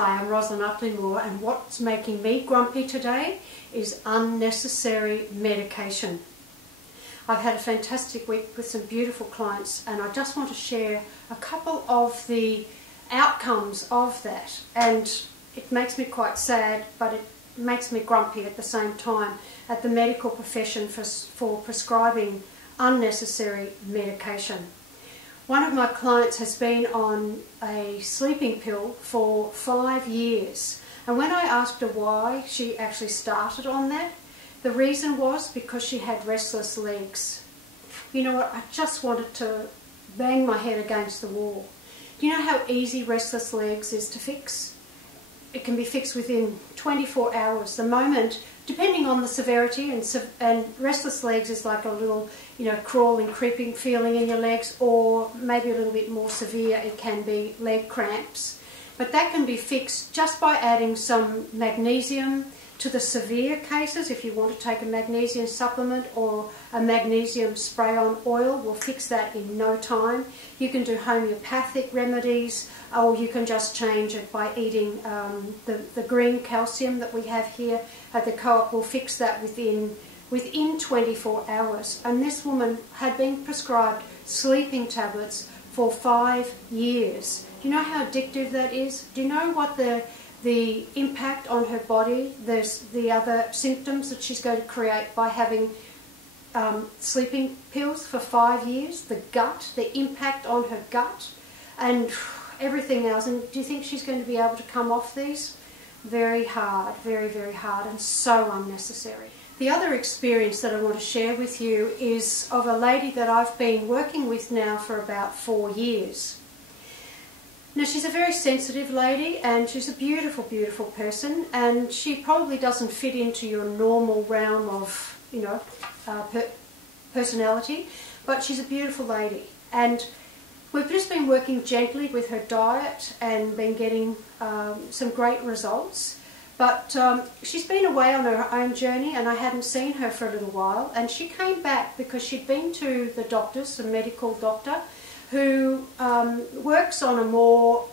Hi, I'm Roslyn Uttleymoore, and what's making me grumpy today is unnecessary medication. I've had a fantastic week with some beautiful clients, and I just want to share a couple of the outcomes of that. And it makes me quite sad, but it makes me grumpy at the same time at the medical profession for prescribing unnecessary medication. One of my clients has been on a sleeping pill for 5 years, and when I asked her why she actually started on that, the reason was because she had restless legs. You know what, I just wanted to bang my head against the wall. Do you know how easy restless legs is to fix? It can be fixed within 24 hours. The moment, depending on the severity, and restless legs is like a little, crawling, creeping feeling in your legs, or maybe a little bit more severe, it can be leg cramps. But that can be fixed just by adding some magnesium to the severe cases. If you want to take a magnesium supplement or a magnesium spray-on oil, will fix that in no time. You can do homeopathic remedies, or you can just change it by eating the green calcium that we have here at the co-op. Will fix that within 24 hours. And this woman had been prescribed sleeping tablets for 5 years. Do you know how addictive that is? Do you know what the impact on her body, there's the other symptoms that she's going to create by having sleeping pills for 5 years? The gut, the impact on her gut, and everything else. And do you think she's going to be able to come off these? Very hard, very, very hard, and so unnecessary. The other experience that I want to share with you is of a lady that I've been working with now for about 4 years. Now, she's a very sensitive lady, and she's a beautiful, beautiful person, and she probably doesn't fit into your normal realm of, personality, but she's a beautiful lady. And we've just been working gently with her diet and been getting some great results. But she's been away on her own journey, and I hadn't seen her for a little while, and she came back because she'd been to the doctors, a medical doctor, who works on a more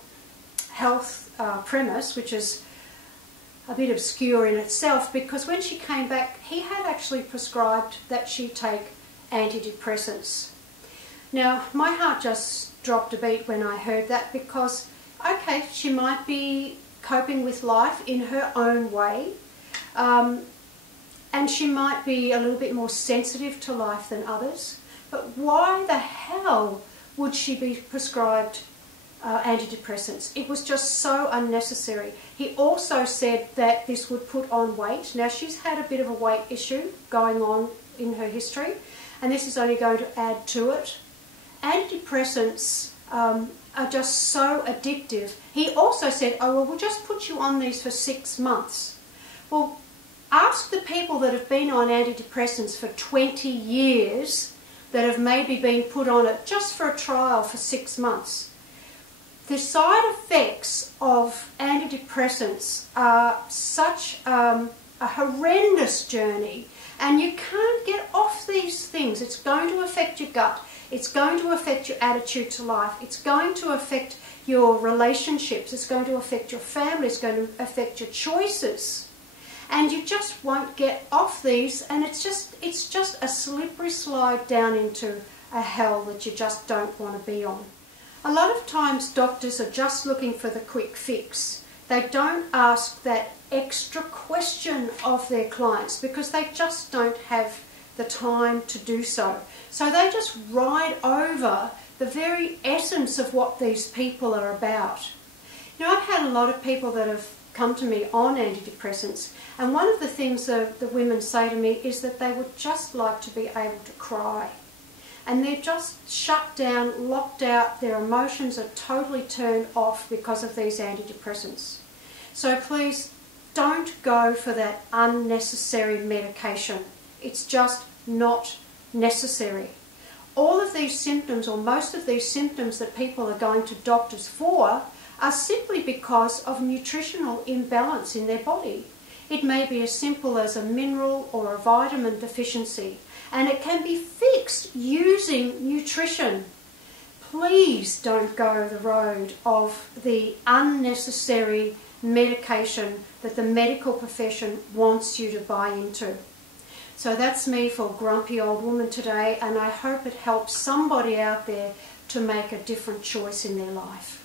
health premise, which is a bit obscure in itself, because when she came back, he had actually prescribed that she take antidepressants. Now, my heart just dropped a beat when I heard that, because, okay, she might be coping with life in her own way, and she might be a little bit more sensitive to life than others, but why the hell would she be prescribed antidepressants? It was just so unnecessary. He also said that this would put on weight. Now, she's had a bit of a weight issue going on in her history, and this is only going to add to it. Antidepressants are just so addictive. He also said, oh, well, we'll just put you on these for 6 months. Well, ask the people that have been on antidepressants for 20 years that have maybe been put on it just for a trial for 6 months. The side effects of antidepressants are such a horrendous journey, and you can't get off these things. It's going to affect your gut. It's going to affect your attitude to life. It's going to affect your relationships. It's going to affect your family. It's going to affect your choices. And you just won't get off these, and it's just a slippery slide down into a hell that you just don't want to be on. A lot of times doctors are just looking for the quick fix. They don't ask that extra question of their clients because they just don't have the time to do so. So they just ride over the very essence of what these people are about. I've had a lot of people that have come to me on antidepressants, and one of the things that the women say to me is that they would just like to be able to cry. And they're just shut down, locked out, their emotions are totally turned off because of these antidepressants. So please don't go for that unnecessary medication. It's just not necessary. All of these symptoms, or most of these symptoms that people are going to doctors for, are simply because of nutritional imbalance in their body. It may be as simple as a mineral or a vitamin deficiency, and it can be fixed using nutrition. Please don't go the road of the unnecessary medication that the medical profession wants you to buy into. So that's me for Grumpy Old Woman today, and I hope it helps somebody out there to make a different choice in their life.